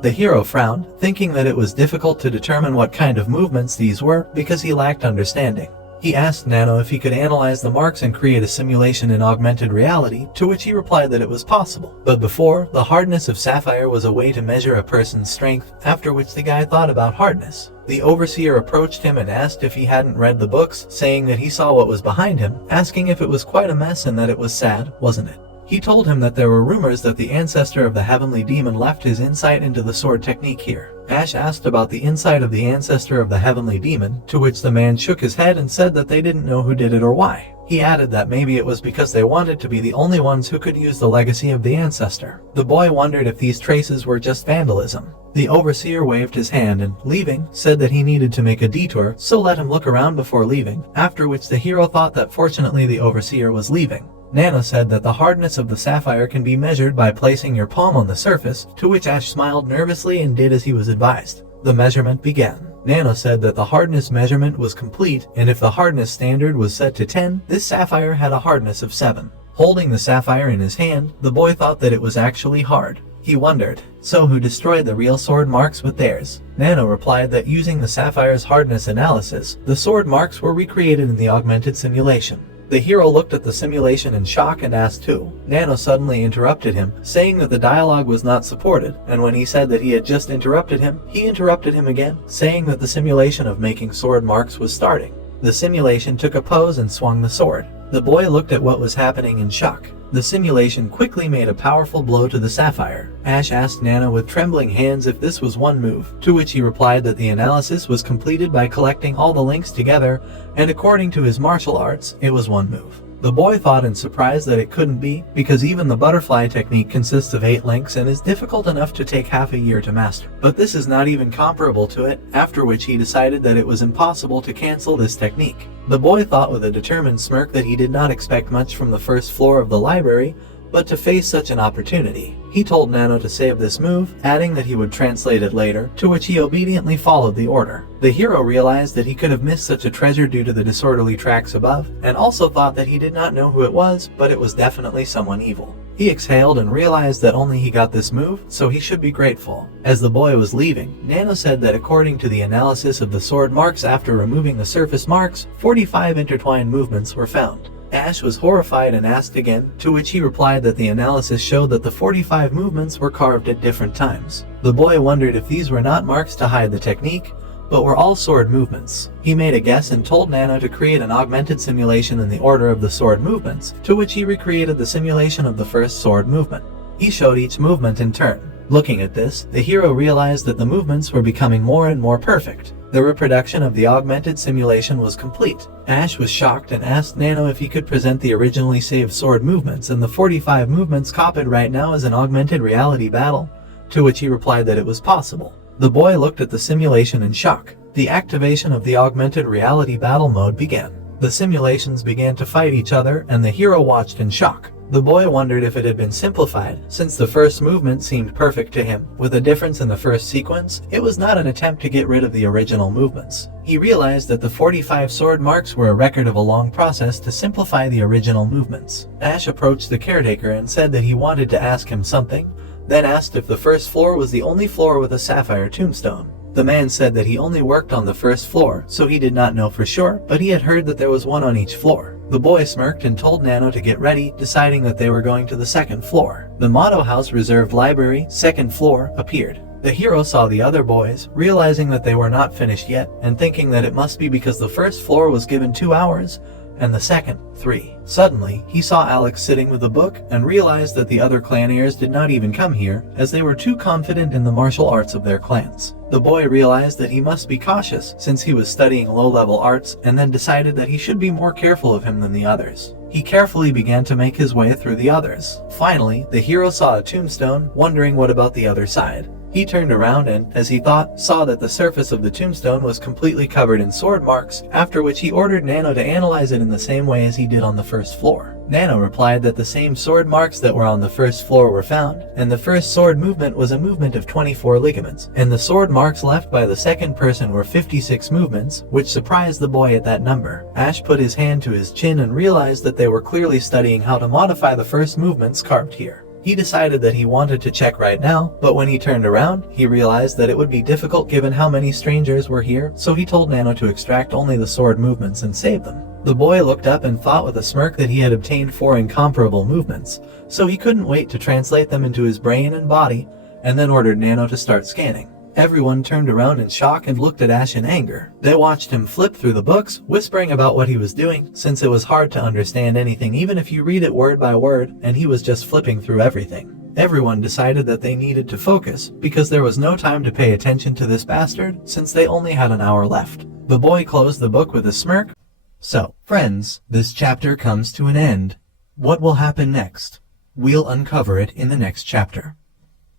The hero frowned, thinking that it was difficult to determine what kind of movements these were because he lacked understanding. He asked Nano if he could analyze the marks and create a simulation in augmented reality, to which he replied that it was possible. But before, the hardness of sapphire was a way to measure a person's strength, after which the guy thought about hardness. The overseer approached him and asked if he hadn't read the books, saying that he saw what was behind him, asking if it was quite a mess and that it was sad, wasn't it? He told him that there were rumors that the ancestor of the heavenly demon left his insight into the sword technique here. Ash asked about the insight of the ancestor of the heavenly demon, to which the man shook his head and said that they didn't know who did it or why. He added that maybe it was because they wanted to be the only ones who could use the legacy of the ancestor. The boy wondered if these traces were just vandalism. The overseer waved his hand and, leaving, said that he needed to make a detour, so let him look around before leaving, after which the hero thought that fortunately the overseer was leaving. Nano said that the hardness of the sapphire can be measured by placing your palm on the surface, to which Ash smiled nervously and did as he was advised. The measurement began. Nano said that the hardness measurement was complete, and if the hardness standard was set to 10, this sapphire had a hardness of 7. Holding the sapphire in his hand, the boy thought that it was actually hard. He wondered, so who destroyed the real sword marks with theirs? Nano replied that using the sapphire's hardness analysis, the sword marks were recreated in the augmented simulation. The hero looked at the simulation in shock and asked who. Nano suddenly interrupted him, saying that the dialogue was not supported, and when he said that he had just interrupted him, he interrupted him again, saying that the simulation of making sword marks was starting. The simulation took a pose and swung the sword. The boy looked at what was happening in shock. The simulation quickly made a powerful blow to the sapphire. Ash asked Nano with trembling hands if this was one move, to which he replied that the analysis was completed by collecting all the links together, and according to his martial arts, it was one move. The boy thought in surprise that it couldn't be, because even the butterfly technique consists of 8 links and is difficult enough to take half a year to master. But this is not even comparable to it, after which he decided that it was impossible to cancel this technique. The boy thought with a determined smirk that he did not expect much from the first floor of the library, but to face such an opportunity. He told Nano to save this move, adding that he would translate it later, to which he obediently followed the order. The hero realized that he could have missed such a treasure due to the disorderly tracks above, and also thought that he did not know who it was, but it was definitely someone evil. He exhaled and realized that only he got this move, so he should be grateful. As the boy was leaving, Nano said that according to the analysis of the sword marks after removing the surface marks, 45 intertwined movements were found. Ash was horrified and asked again, to which he replied that the analysis showed that the 45 movements were carved at different times. The boy wondered if these were not marks to hide the technique, but were all sword movements. He made a guess and told Nano to create an augmented simulation in the order of the sword movements, to which he recreated the simulation of the first sword movement. He showed each movement in turn. Looking at this, the hero realized that the movements were becoming more and more perfect. The reproduction of the augmented simulation was complete. Ash was shocked and asked Nano if he could present the originally saved sword movements and the 45 movements copied right now as an augmented reality battle, to which he replied that it was possible. The boy looked at the simulation in shock. The activation of the augmented reality battle mode began. The simulations began to fight each other and the hero watched in shock. The boy wondered if it had been simplified, since the first movement seemed perfect to him. With a difference in the first sequence, it was not an attempt to get rid of the original movements. He realized that the 45 sword marks were a record of a long process to simplify the original movements. Ash approached the caretaker and said that he wanted to ask him something, then asked if the first floor was the only floor with a sapphire tombstone. The man said that he only worked on the first floor, so he did not know for sure, but he had heard that there was one on each floor. The boy smirked and told Nano to get ready, deciding that they were going to the second floor. The Motto House Reserved Library, second floor, appeared. The hero saw the other boys, realizing that they were not finished yet, and thinking that it must be because the first floor was given 2 hours, and the second, 3. Suddenly, he saw Alex sitting with a book, and realized that the other clan heirs did not even come here, as they were too confident in the martial arts of their clans. The boy realized that he must be cautious, since he was studying low-level arts, and then decided that he should be more careful of him than the others. He carefully began to make his way through the others. Finally, the hero saw a tombstone, wondering what about the other side. He turned around and, as he thought, saw that the surface of the tombstone was completely covered in sword marks, after which he ordered Nano to analyze it in the same way as he did on the first floor. Nano replied that the same sword marks that were on the first floor were found, and the first sword movement was a movement of 24 ligaments, and the sword marks left by the second person were 56 movements, which surprised the boy at that number. Ash put his hand to his chin and realized that they were clearly studying how to modify the first movements carved here. He decided that he wanted to check right now, but when he turned around, he realized that it would be difficult given how many strangers were here, so he told Nano to extract only the sword movements and save them. The boy looked up and thought with a smirk that he had obtained 4 incomparable movements, so he couldn't wait to translate them into his brain and body, and then ordered Nano to start scanning. Everyone turned around in shock and looked at Ash in anger. They watched him flip through the books, whispering about what he was doing, since it was hard to understand anything even if you read it word by word, and he was just flipping through everything. Everyone decided that they needed to focus, because there was no time to pay attention to this bastard, since they only had an hour left. The boy closed the book with a smirk. So, friends, this chapter comes to an end. What will happen next? We'll uncover it in the next chapter.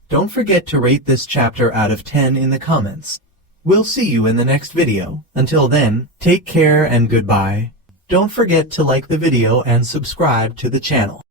Don't forget to rate this chapter out of 10 in the comments. We'll see you in the next video. Until then, take care and goodbye. Don't forget to like the video and subscribe to the channel.